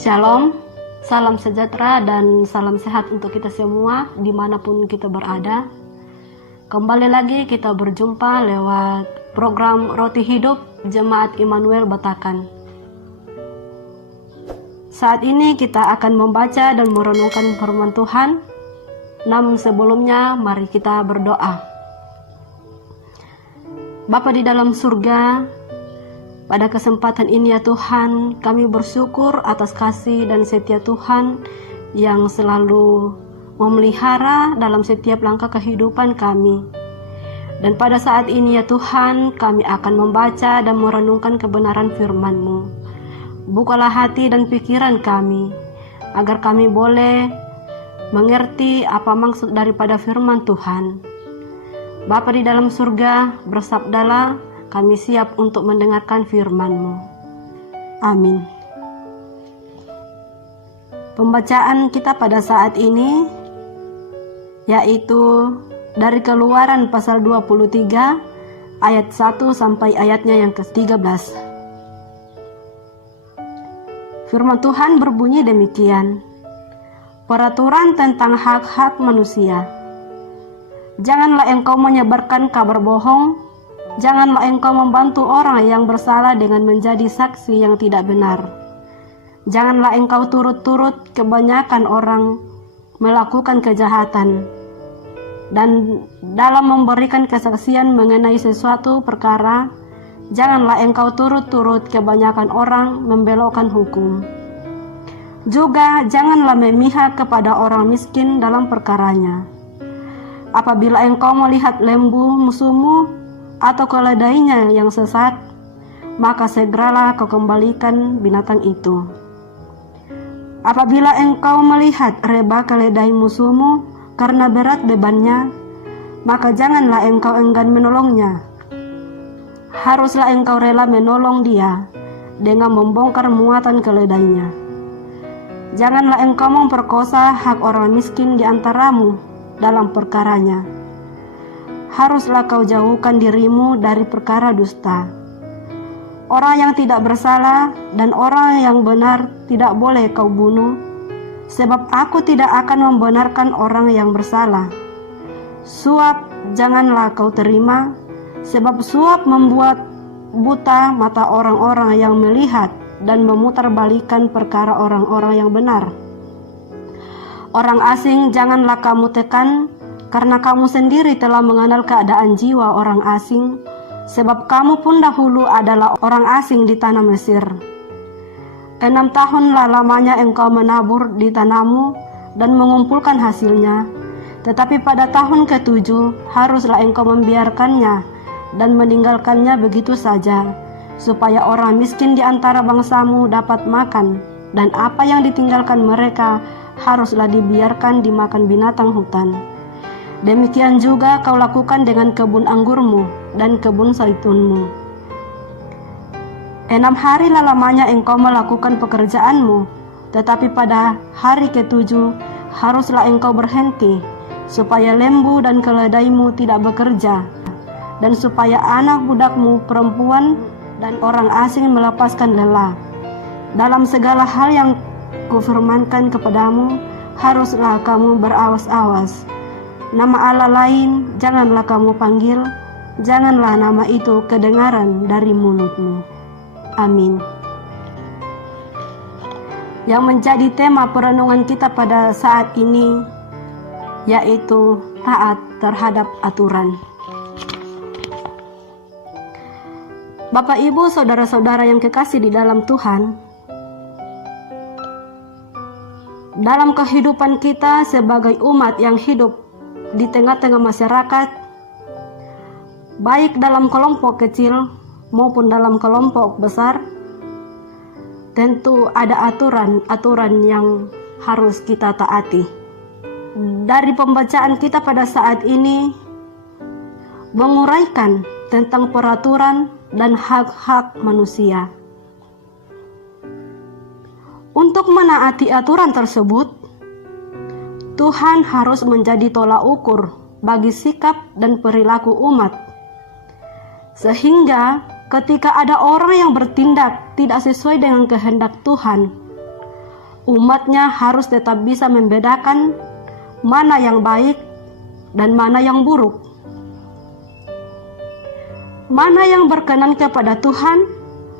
Shalom, salam sejahtera dan salam sehat untuk kita semua dimanapun kita berada. Kembali lagi kita berjumpa lewat program Roti Hidup Jemaat Immanuel Batakan. Saat ini kita akan membaca dan merenungkan firman Tuhan. Namun sebelumnya mari kita berdoa. Bapa di dalam surga, pada kesempatan ini ya Tuhan, kami bersyukur atas kasih dan setia Tuhan yang selalu memelihara dalam setiap langkah kehidupan kami. Dan pada saat ini ya Tuhan, kami akan membaca dan merenungkan kebenaran firman-Mu. Bukalah hati dan pikiran kami, agar kami boleh mengerti apa maksud daripada firman Tuhan. Bapa di dalam surga, bersabdalah, kami siap untuk mendengarkan firman-Mu. Amin. Pembacaan kita pada saat ini yaitu dari Keluaran pasal 23 ayat 1 sampai ayatnya yang ke-13. Firman Tuhan berbunyi demikian. Peraturan tentang hak-hak manusia. Janganlah engkau menyebarkan kabar bohong. Janganlah engkau membantu orang yang bersalah dengan menjadi saksi yang tidak benar. Janganlah engkau turut-turut kebanyakan orang melakukan kejahatan. Dan dalam memberikan kesaksian mengenai sesuatu perkara, janganlah engkau turut-turut kebanyakan orang membelokkan hukum. Juga janganlah memihak kepada orang miskin dalam perkaranya. Apabila engkau melihat lembu musuhmu atau keledainya yang sesat, maka segeralah kau kembalikan binatang itu. Apabila engkau melihat rebah keledai musuhmu karena berat bebannya, maka janganlah engkau enggan menolongnya. Haruslah engkau rela menolong dia dengan membongkar muatan keledainya. Janganlah engkau memperkosa hak orang miskin di antaramu dalam perkaranya. Haruslah kau jauhkan dirimu dari perkara dusta. Orang yang tidak bersalah dan orang yang benar tidak boleh kau bunuh, sebab aku tidak akan membenarkan orang yang bersalah. Suap janganlah kau terima, sebab suap membuat buta mata orang-orang yang melihat dan memutarbalikan perkara orang-orang yang benar. Orang asing janganlah kamu tekan, karena kamu sendiri telah mengenal keadaan jiwa orang asing, sebab kamu pun dahulu adalah orang asing di tanah Mesir. 6 tahunlah lamanya engkau menabur di tanahmu dan mengumpulkan hasilnya, tetapi pada tahun ke-7 haruslah engkau membiarkannya dan meninggalkannya begitu saja, supaya orang miskin di antara bangsamu dapat makan, dan apa yang ditinggalkan mereka haruslah dibiarkan dimakan binatang hutan. Demikian juga kau lakukan dengan kebun anggurmu dan kebun zaitunmu. 6 hari lamanya engkau melakukan pekerjaanmu, tetapi pada hari ke-7 haruslah engkau berhenti, supaya lembu dan keledaimu tidak bekerja, dan supaya anak budakmu perempuan dan orang asing melepaskan lelah. Dalam segala hal yang kufirmankan kepadamu, haruslah kamu berawas-awas. Nama Allah lain janganlah kamu panggil, janganlah nama itu kedengaran dari mulutmu. Amin. Yang menjadi tema perenungan kita pada saat ini yaitu taat terhadap aturan. Bapak, Ibu, saudara-saudara yang kekasih di dalam Tuhan, dalam kehidupan kita sebagai umat yang hidup di tengah-tengah masyarakat, baik dalam kelompok kecil maupun dalam kelompok besar, tentu ada aturan-aturan yang harus kita taati. Dari pembacaan kita pada saat ini menguraikan tentang peraturan dan hak-hak manusia. Untuk menaati aturan tersebut, Tuhan harus menjadi tolak ukur bagi sikap dan perilaku umat. Sehingga ketika ada orang yang bertindak tidak sesuai dengan kehendak Tuhan, umatnya harus tetap bisa membedakan mana yang baik dan mana yang buruk, mana yang berkenan kepada Tuhan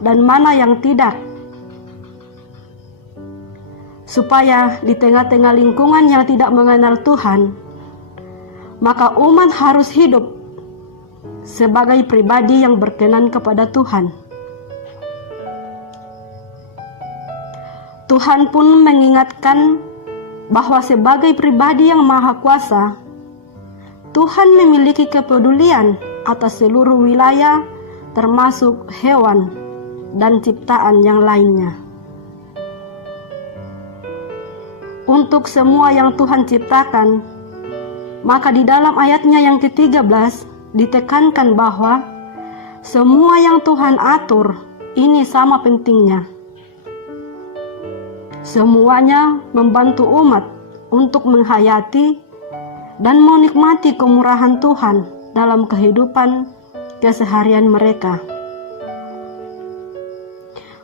dan mana yang tidak, supaya di tengah-tengah lingkungan yang tidak mengenal Tuhan, maka umat harus hidup sebagai pribadi yang berkenan kepada Tuhan. Tuhan pun mengingatkan bahwa sebagai pribadi yang maha kuasa, Tuhan memiliki kepedulian atas seluruh wilayah, termasuk hewan dan ciptaan yang lainnya. Untuk semua yang Tuhan ciptakan, maka di dalam ayatnya yang ke-13 ditekankan bahwa semua yang Tuhan atur ini sama pentingnya. Semuanya membantu umat untuk menghayati dan menikmati kemurahan Tuhan dalam kehidupan keseharian mereka.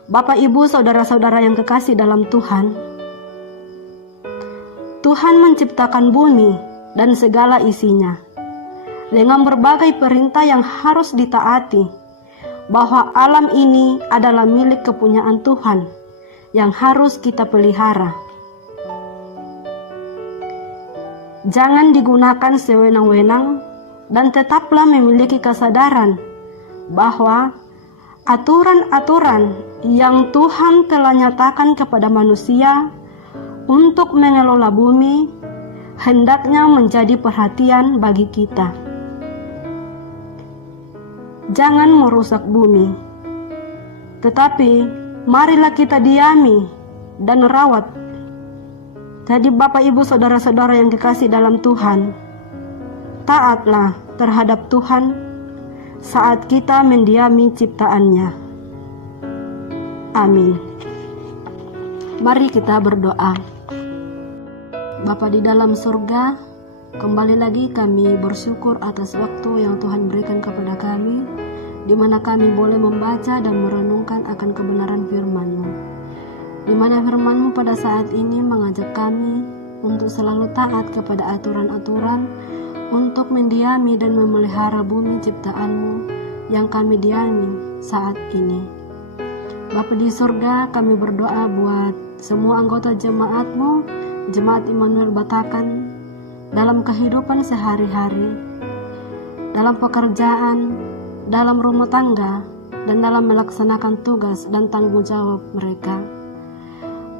Bapak, Ibu, saudara-saudara yang kekasih dalam Tuhan, Tuhan menciptakan bumi dan segala isinya dengan berbagai perintah yang harus ditaati, bahwa alam ini adalah milik kepunyaan Tuhan yang harus kita pelihara. Jangan digunakan sewenang-wenang dan tetaplah memiliki kesadaran bahwa aturan-aturan yang Tuhan telah nyatakan kepada manusia untuk mengelola bumi hendaknya menjadi perhatian bagi kita. Jangan merusak bumi, tetapi marilah kita diami dan rawat. Jadi Bapak, Ibu, saudara-saudara yang dikasih dalam Tuhan, taatlah terhadap Tuhan saat kita mendiami ciptaannya. Amin. Mari kita berdoa. Bapa di dalam surga, kembali lagi kami bersyukur atas waktu yang Tuhan berikan kepada kami, di mana kami boleh membaca dan merenungkan akan kebenaran firman-Mu, di mana firman-Mu pada saat ini mengajak kami untuk selalu taat kepada aturan-aturan untuk mendiami dan memelihara bumi ciptaan-Mu yang kami diami saat ini. Bapa di surga, kami berdoa buat semua anggota jemaat-Mu, Jemaat Immanuel Batakan, dalam kehidupan sehari-hari, dalam pekerjaan, dalam rumah tangga, dan dalam melaksanakan tugas dan tanggung jawab mereka.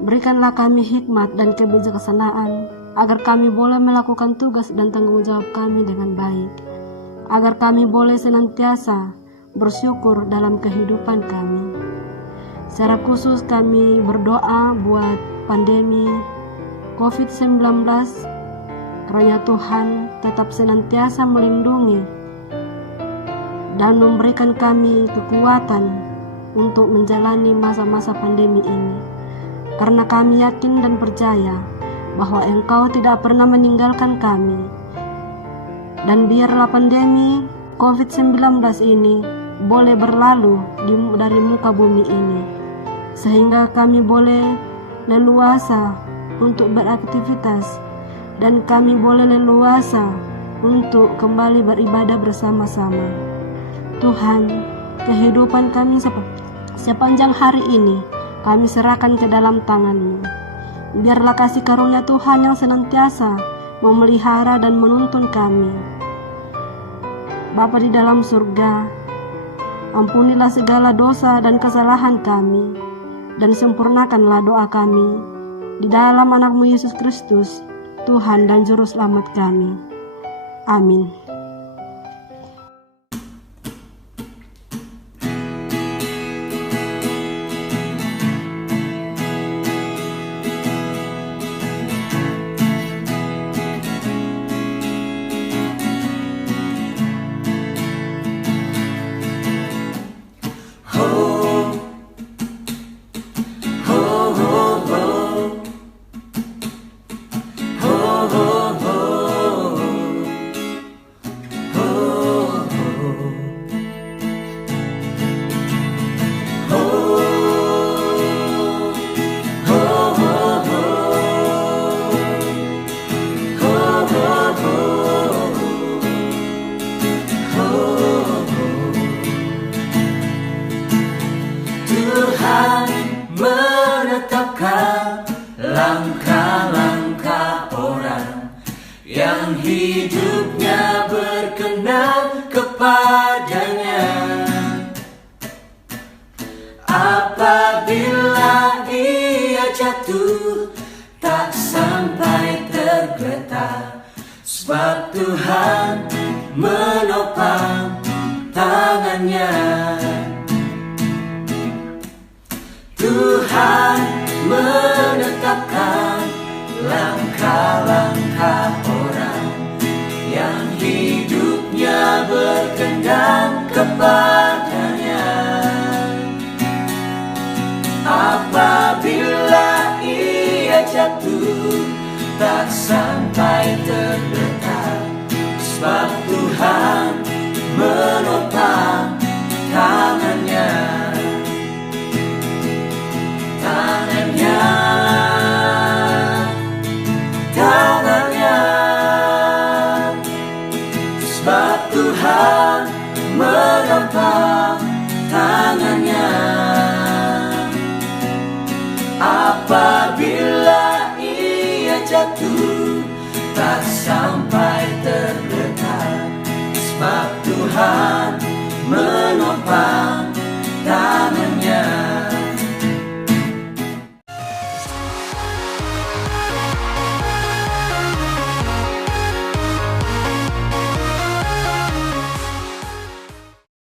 Berikanlah kami hikmat dan kebijaksanaan, agar kami boleh melakukan tugas dan tanggung jawab kami dengan baik, agar kami boleh senantiasa bersyukur dalam kehidupan kami. Secara khusus kami berdoa buat pandemi COVID-19, kiranya Tuhan tetap senantiasa melindungi dan memberikan kami kekuatan untuk menjalani masa-masa pandemi ini, karena kami yakin dan percaya bahwa Engkau tidak pernah meninggalkan kami. Dan biarlah pandemi COVID-19 ini boleh berlalu dari muka bumi ini, sehingga kami boleh leluasa untuk beraktivitas, dan kami boleh leluasa untuk kembali beribadah bersama-sama. Tuhan, kehidupan kami sepanjang hari ini kami serahkan ke dalam tangan-Mu. Biarlah kasih karunia Tuhan yang senantiasa memelihara dan menuntun kami. Bapa di dalam surga, ampunilah segala dosa dan kesalahan kami, dan sempurnakanlah doa kami di dalam anak-Mu Yesus Kristus, Tuhan dan Juru Selamat kami. Amin. yang hidupnya berkenan kepadanya. Apabila ia jatuh, tak sampai tergeletak, sebab Tuhan menopang tangannya. Tuhan menetapkan langkah-langkah orang yang hidupnya berkenan kepadanya. Apabila ia jatuh, tak sampai tergeletak, sebab Tuhan menopang tangannya. Tangannya, tangannya, sebab Tuhan menopang tangannya. Apabila ia jatuh, tak sampai tergeletak, sebab Tuhan